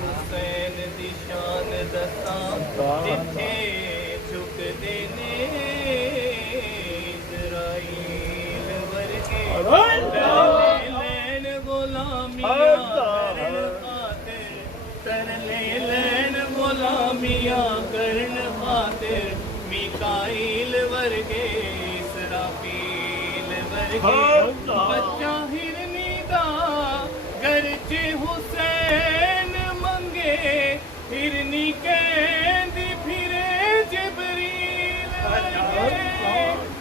हुसैन दी शान दसा जिथे झुक देने इज़राइल वर्गे लैन गुलामियां करन खातिर तरले लैन गुलामियां करन खातिर मिकाईल वर्गे इसराफील वर्गे बच्चा हिरनी दा गरज हुसैन मंगे हिरनी कहंदी फिरे जिबरील वर्गे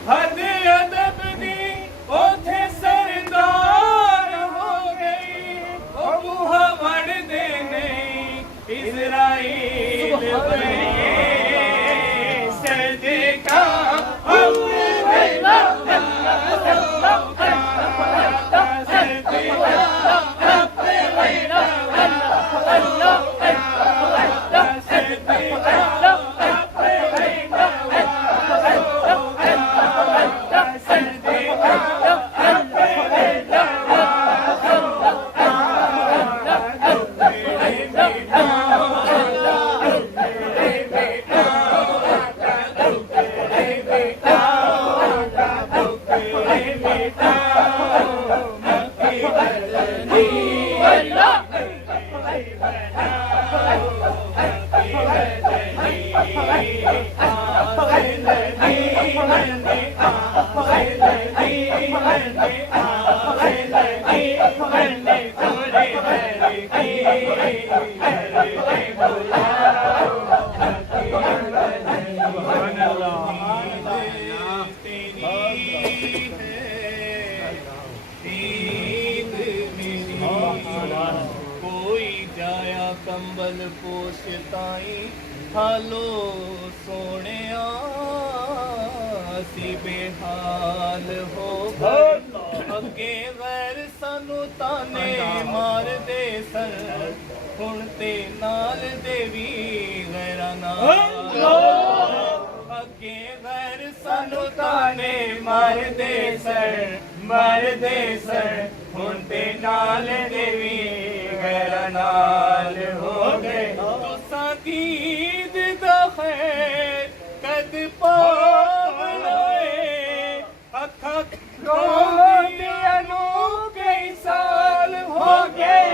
हद अदब दी ओथे सरदार हो गई ओ बूहा वड़ दे नहीं इज़राइल वर्गे सजदे का कंबल पोषताई हालो सोने सी बेहाल हो अगे वैर सानू ताने मार दे सर हुण ते नाल देवी गैरा नाल अगे वैर सानू ताने मार दे सर हुण ते नाल देवी गैरा नाल हो गए तुसा ईद दा खैर कद पावनाए अखा खोदिया नु कई साल हो गए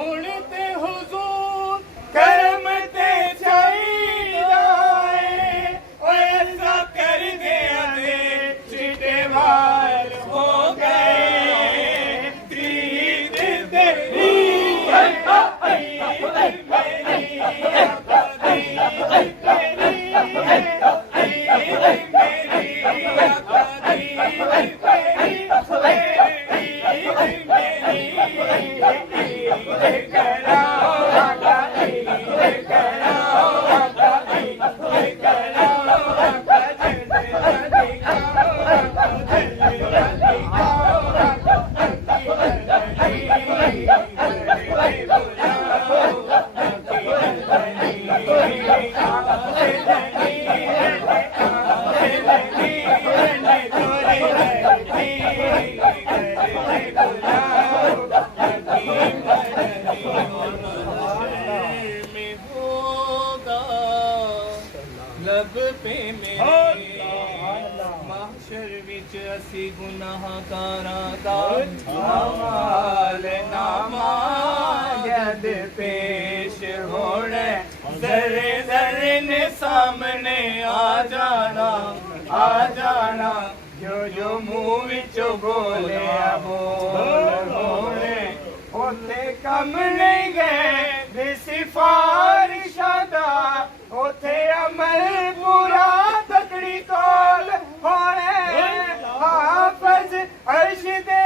हुण ते हुजूर करम ते चाहिदा है ओए ऐसा कर दे दे चिटे वाल हो गए तीद तेरी लब पे मेरे महशर विच असी गुनाहगारां दा हवाल नामा जद पेश होणे जरे जरे ने सामने आ जाना जो मुंह विचों बोलिया बोल होणे ओथे कम नहीं गए सिफारिशां दा ओथे अमल पूरा तकड़ी तोल होने हाफिज अर्श दे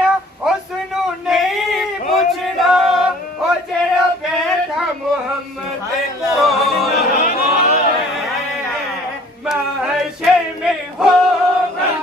उसनू नहीं पुछदा ओ जेड़ा बैठा मोहम्मद को महशर में होगा